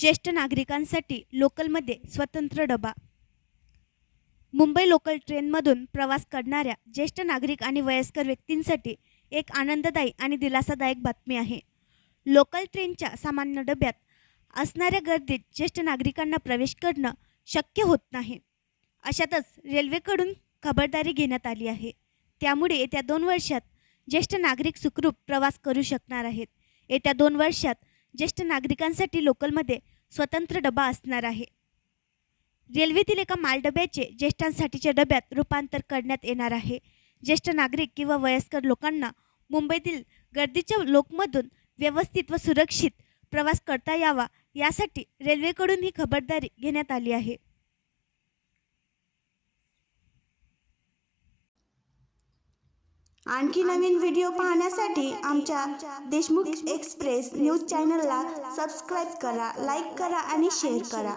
ज्येष्ठ नागरिकांसाठी लोकलमध्ये स्वतंत्र डबा. मुंबई लोकल ट्रेनमधून प्रवास करणाऱ्या ज्येष्ठ नागरिक आणि वयस्कर व्यक्तींसाठी एक आनंददायी आणि दिलासादायक बातमी आहे. लोकल ट्रेनच्या सामान्य डब्यात असणाऱ्या गर्दीत ज्येष्ठ नागरिकांना प्रवेश करणं शक्य होत नाही. अशातच रेल्वेकडून खबरदारी घेण्यात आली आहे. त्यामुळे येत्या 2 वर्षात ज्येष्ठ नागरिक सुखरूप प्रवास करू शकणार आहेत. येत्या 2 वर्षात ज्येष्ठ नागरिकांसाठी लोकलमध्ये स्वतंत्र डबा असणार आहे. रेल्वेतील एका मालडब्याचे ज्येष्ठांसाठीच्या डब्यात रूपांतर करण्यात येणार आहे. ज्येष्ठ नागरिक किंवा वयस्कर लोकांना मुंबईतील गर्दीच्या लोकमधून व्यवस्थित व सुरक्षित प्रवास करता यावा यासाठी रेल्वेकडून ही खबरदारी घेण्यात आली आहे. आणखी नवीन व्हिडिओ पाहण्यासाठी आमच्या देशमुख एक्सप्रेस न्यूज चॅनलला सबस्क्राईब करा, लाईक करा आणि शेअर करा.